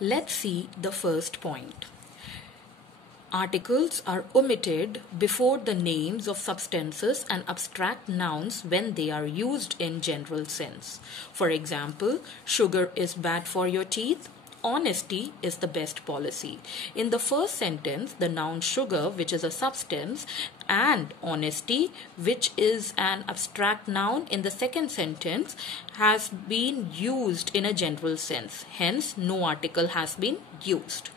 Let's see the first point. Articles are omitted before the names of substances and abstract nouns when they are used in general sense. For example, sugar is bad for your teeth. Honesty is the best policy. In the first sentence, the noun sugar, which is a substance, and honesty, which is an abstract noun, in the second sentence has been used in a general sense. Hence, no article has been used.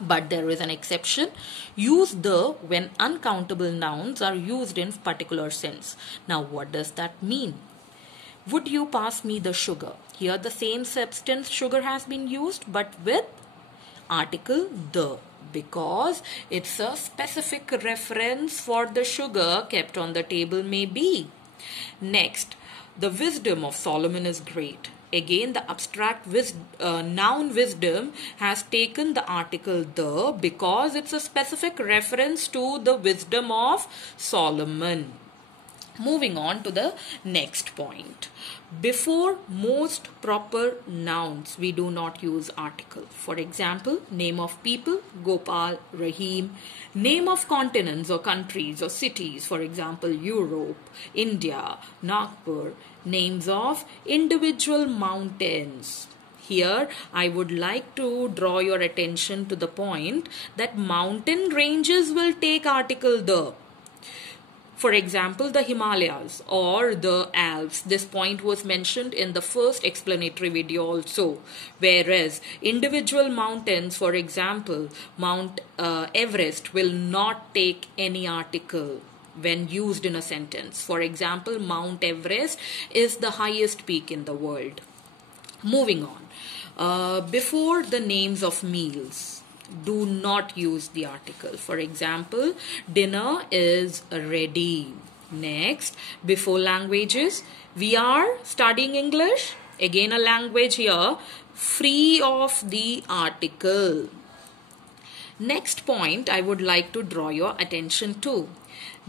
But there is an exception. Use the when uncountable nouns are used in particular sense. Now, what does that mean? Would you pass me the sugar? Here the same substance sugar has been used, but with article the, because it's a specific reference for the sugar kept on the table may be. Next, the wisdom of Solomon is great. Again, the abstract noun wisdom has taken the article the because it's a specific reference to the wisdom of Solomon. Moving on to the next point. Before most proper nouns, we do not use article. For example, name of people, Gopal, Rahim. Name of continents or countries or cities, for example, Europe, India, Nagpur. Names of individual mountains. Here, I would like to draw your attention to the point that mountain ranges will take article the. For example, the Himalayas or the Alps. This point was mentioned in the first explanatory video also. Whereas individual mountains, for example, Mount Everest will not take any article when used in a sentence. For example, Mount Everest is the highest peak in the world. Moving on. Before the names of meals, do not use the article. For example, dinner is ready. Next, before languages, we are studying English. Again, a language here, free of the article. Next point I would like to draw your attention to.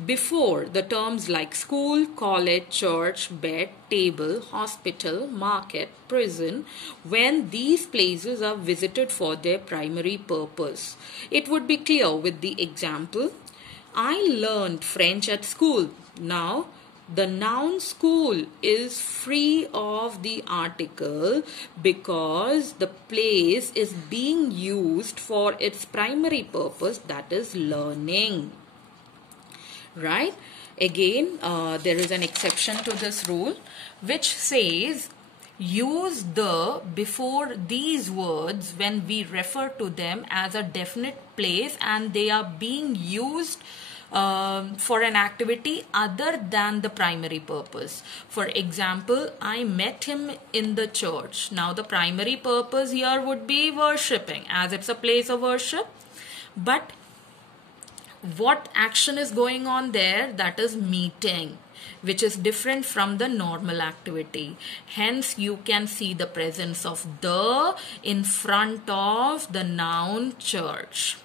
Before the terms like school, college, church, bed, table, hospital, market, prison, when these places are visited for their primary purpose. It would be clear with the example. I learned French at school. Now, the noun school is free of the article because the place is being used for its primary purpose, that is learning. Right? Again, there is an exception to this rule which says use the before these words when we refer to them as a definite place and they are being used for an activity other than the primary purpose. For example, I met him in the church. Now the primary purpose here would be worshipping, as it's a place of worship. But what action is going on there? That is meeting, which is different from the normal activity. Hence, you can see the presence of the in front of the noun church.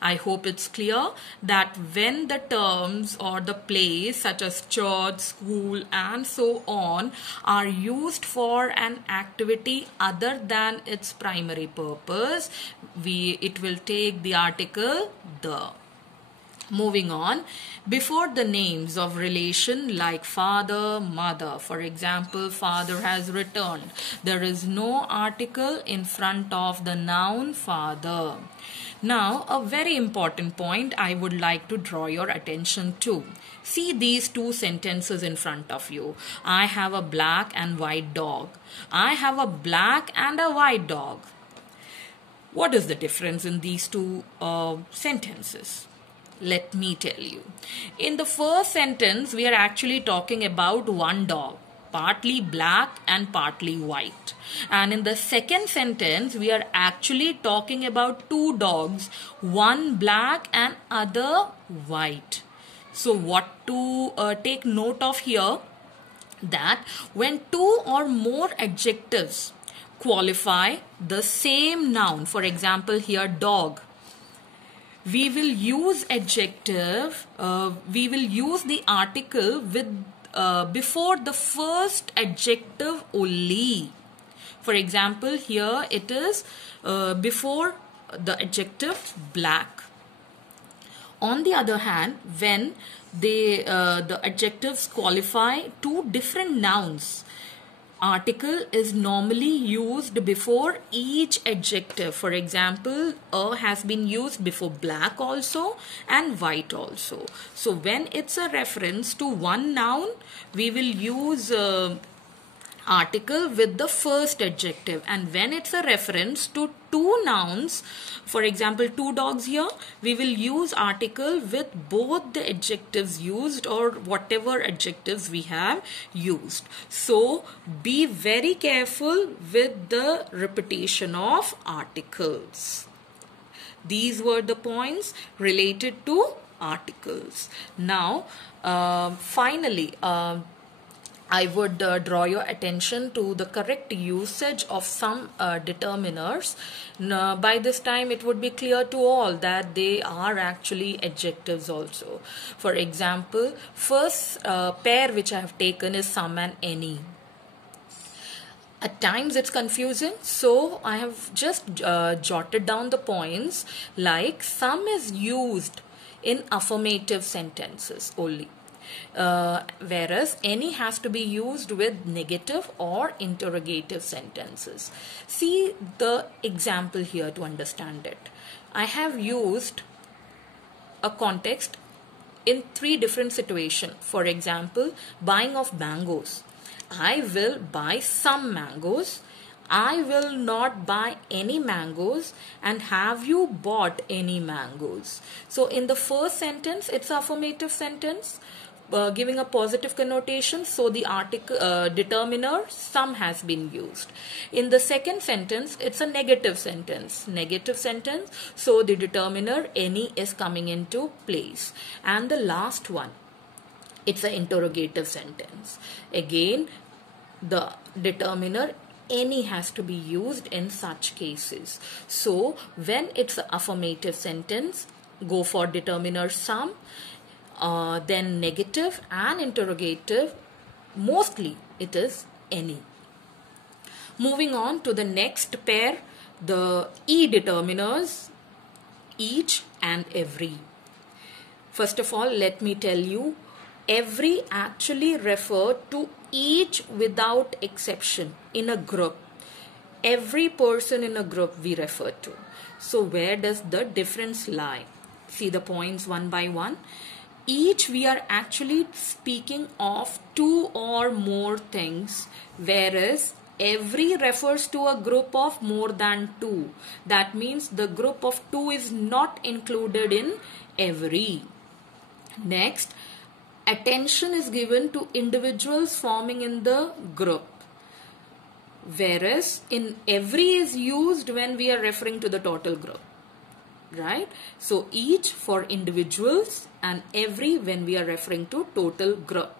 I hope it's clear that when the terms or the place such as church, school and so on are used for an activity other than its primary purpose, it will take the article the. Moving on, before the names of relation like father, mother, for example, father has returned, there is no article in front of the noun father. Now, a very important point I would like to draw your attention to. See these two sentences in front of you. I have a black and white dog. I have a black and a white dog. What is the difference in these two sentences? Let me tell you. In the first sentence, we are actually talking about one dog, partly black and partly white. And in the second sentence, we are actually talking about two dogs, one black and other white. So what to take note of here? That when two or more adjectives qualify the same noun, for example here dog, we will use adjective, we will use the article with before the first adjective only. For example, here it is before the adjective black. On the other hand, when the adjectives qualify two different nouns, article is normally used before each adjective. For example, a has been used before black also and white also. So when it's a reference to one noun, we will use article with the first adjective, and when it's a reference to two nouns, for example two dogs, here we will use article with both the adjectives used or whatever adjectives we have used. So be very careful with the repetition of articles. These were the points related to articles. Now finally, I would draw your attention to the correct usage of some determiners. By this time it would be clear to all that they are actually adjectives also. For example, first pair which I have taken is some and any. At times it's confusing, so I have just jotted down the points, like some is used in affirmative sentences only. Whereas any has to be used with negative or interrogative sentences. See the example here to understand it. I have used a context in three different situations. For example, buying of mangoes. I will buy some mangoes. I will not buy any mangoes, and have you bought any mangoes? So in the first sentence, it's an affirmative sentence, giving a positive connotation, so the article determiner some has been used. In the second sentence, it's a negative sentence, so the determiner any is coming into place. And the last one, it's an interrogative sentence. Again, the determiner any has to be used in such cases. So when it's an affirmative sentence, go for determiner some. Then negative and interrogative, mostly it is any. Moving on to the next pair, the E determiners, each and every. First of all, let me tell you, every actually refer to each without exception in a group. Every person in a group we refer to. So where does the difference lie? See the points one by one. Each we are actually speaking of two or more things, whereas every refers to a group of more than two. That means the group of two is not included in every. Next, attention is given to individuals forming in the group, whereas in every is used when we are referring to the total group. Right? So each for individuals and every when we are referring to total group.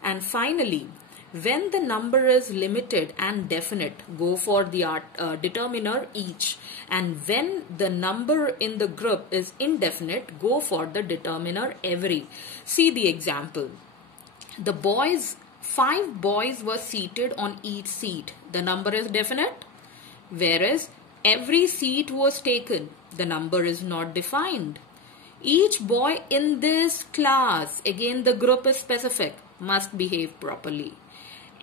And finally, when the number is limited and definite, go for the determiner each. And when the number in the group is indefinite, go for the determiner every. See the example. The boys, 5 boys were seated on each seat. The number is definite, whereas every seat was taken. The number is not defined. Each boy in this class, again the group is specific, must behave properly.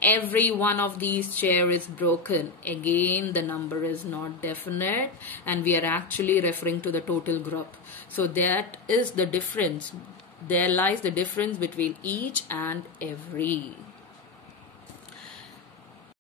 Every one of these chairs is broken. Again the number is not definite, and we are actually referring to the total group. So that is the difference. There lies the difference between each and every.